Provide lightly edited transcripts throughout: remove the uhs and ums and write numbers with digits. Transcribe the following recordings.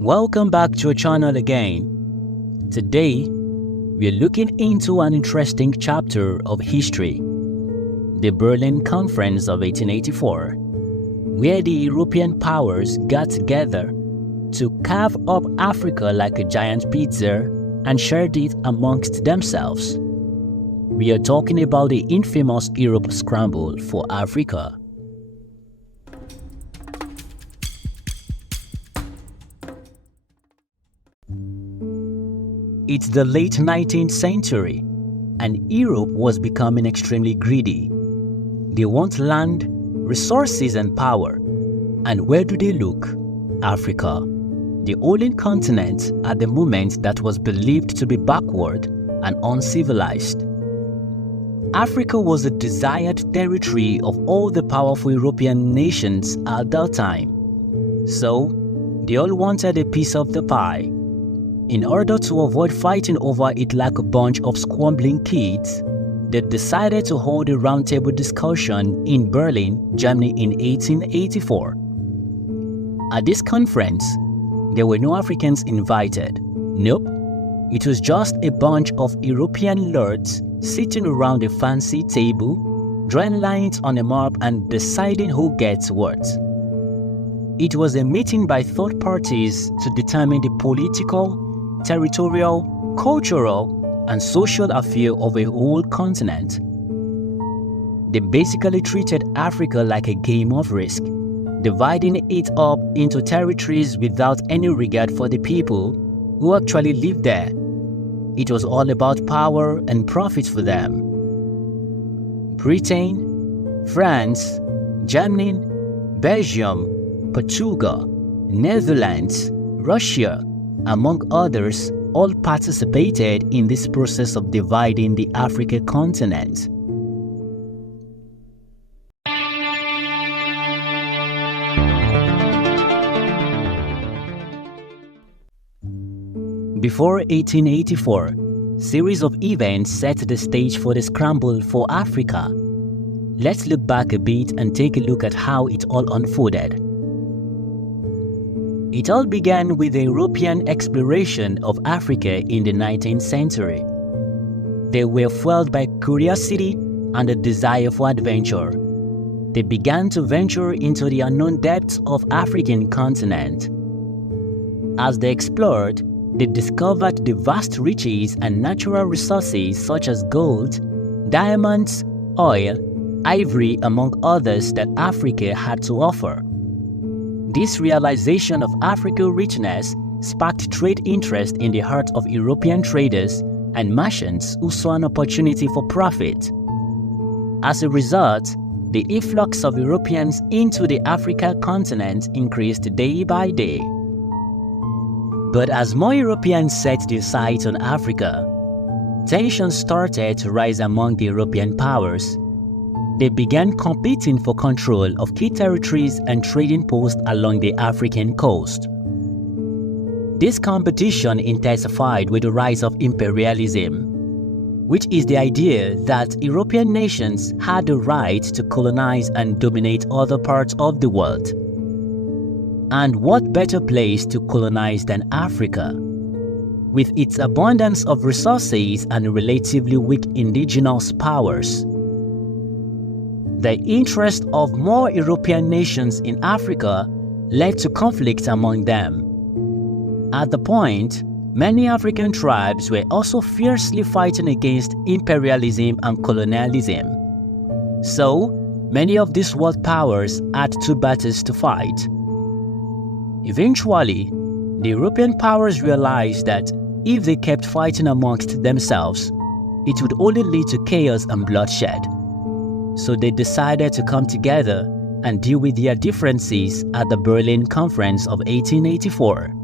Welcome back to our channel again. Today, we are looking into an interesting chapter of history, the Berlin Conference of 1884, where the European powers got together to carve up Africa like a giant pizza and shared it amongst themselves. We are talking about the infamous Europe Scramble for Africa. It's the late 19th century, and Europe was becoming extremely greedy. They want land, resources, and power. And where do they look? Africa, the only continent at the moment that was believed to be backward and uncivilized. Africa was a desired territory of all the powerful European nations at that time. So, they all wanted a piece of the pie. In order to avoid fighting over it like a bunch of squabbling kids, they decided to hold a roundtable discussion in Berlin, Germany in 1884. At this conference, there were no Africans invited. Nope, it was just a bunch of European lords sitting around a fancy table, drawing lines on a map and deciding who gets what. It was a meeting by third parties to determine the political, territorial, cultural, and social affair of a whole continent. They basically treated Africa like a game of risk, dividing it up into territories without any regard for the people who actually lived there. It was all about power and profit for them. Britain, France, Germany, Belgium, Portugal, Netherlands, Russia, among others, all participated in this process of dividing the African continent. Before 1884, series of events set the stage for the scramble for Africa. Let's look back a bit and take a look at how it all unfolded. It all began with the European exploration of Africa in the 19th century. They were fueled by curiosity and a desire for adventure. They began to venture into the unknown depths of the African continent. As they explored, they discovered the vast riches and natural resources such as gold, diamonds, oil, ivory, among others that Africa had to offer. This realization of Africa's richness sparked trade interest in the heart of European traders and merchants who saw an opportunity for profit. As a result, the influx of Europeans into the African continent increased day by day. But as more Europeans set their sights on Africa, tensions started to rise among the European powers. They began competing for control of key territories and trading posts along the African coast. This competition intensified with the rise of imperialism, which is the idea that European nations had the right to colonize and dominate other parts of the world. And what better place to colonize than Africa? With its abundance of resources and relatively weak indigenous powers. The interest of more European nations in Africa led to conflict among them. At the point, many African tribes were also fiercely fighting against imperialism and colonialism. So, many of these world powers had two battles to fight. Eventually, the European powers realized that if they kept fighting amongst themselves, it would only lead to chaos and bloodshed. So they decided to come together and deal with their differences at the Berlin Conference of 1884.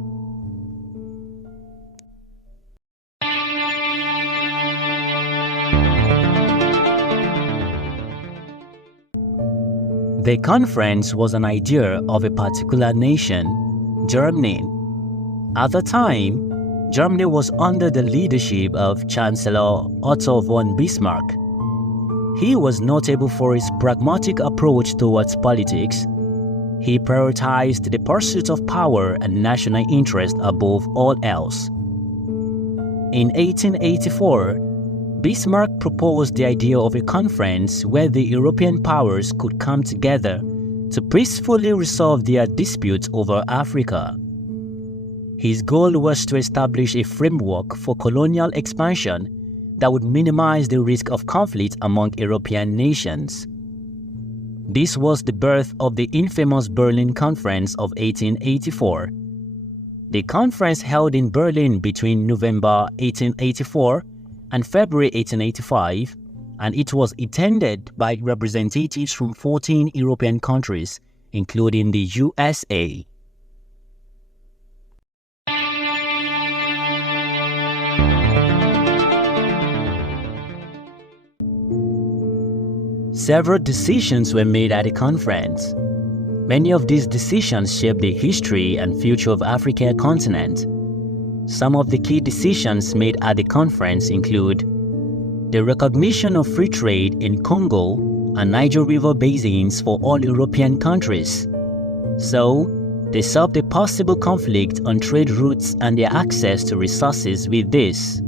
The conference was an idea of a particular nation, Germany. At the time, Germany was under the leadership of Chancellor Otto von Bismarck. He was notable for his pragmatic approach towards politics. He prioritized the pursuit of power and national interest above all else. In 1884, Bismarck proposed the idea of a conference where the European powers could come together to peacefully resolve their disputes over Africa. His goal was to establish a framework for colonial expansion that would minimize the risk of conflict among European nations. This was the birth of the infamous Berlin Conference of 1884. The conference held in Berlin between November 1884 and February 1885, and it was attended by representatives from 14 European countries, including the USA. Several decisions were made at the conference. Many of these decisions shaped the history and future of the African continent. Some of the key decisions made at the conference include the recognition of free trade in Congo and Niger River basins for all European countries. So, they solved a possible conflict on trade routes and their access to resources with this.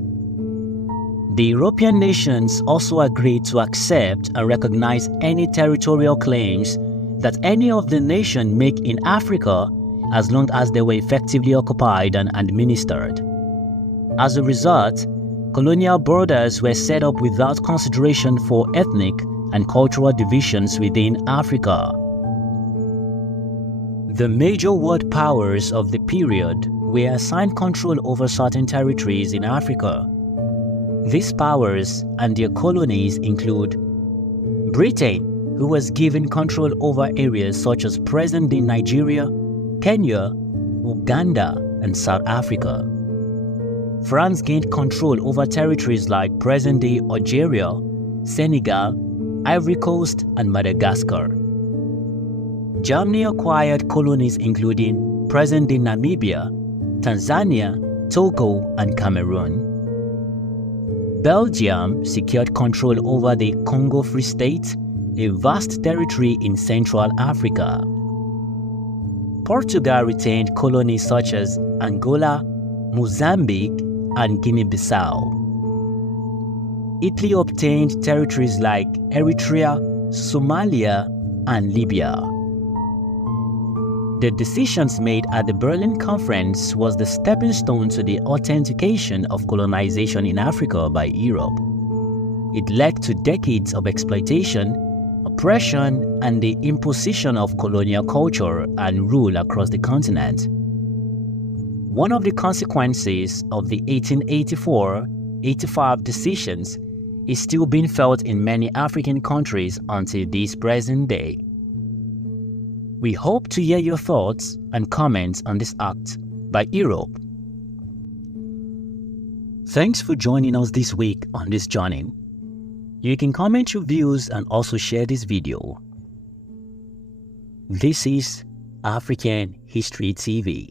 The European nations also agreed to accept and recognize any territorial claims that any of the nations make in Africa as long as they were effectively occupied and administered. As a result, colonial borders were set up without consideration for ethnic and cultural divisions within Africa. The major world powers of the period were assigned control over certain territories in Africa. These powers and their colonies include Britain, who was given control over areas such as present-day Nigeria, Kenya, Uganda, and South Africa. France gained control over territories like present-day Algeria, Senegal, Ivory Coast, and Madagascar. Germany acquired colonies including present-day Namibia, Tanzania, Togo, and Cameroon. Belgium secured control over the Congo Free State, a vast territory in Central Africa. Portugal retained colonies such as Angola, Mozambique, and Guinea-Bissau. Italy obtained territories like Eritrea, Somalia, and Libya. The decisions made at the Berlin Conference was the stepping stone to the authentication of colonization in Africa by Europe. It led to decades of exploitation, oppression, and the imposition of colonial culture and rule across the continent. One of the consequences of the 1884-85 decisions is still being felt in many African countries until this present day. We hope to hear your thoughts and comments on this act by Europe. Thanks for joining us this week on this journey. You can comment your views and also share this video. This is African History TV.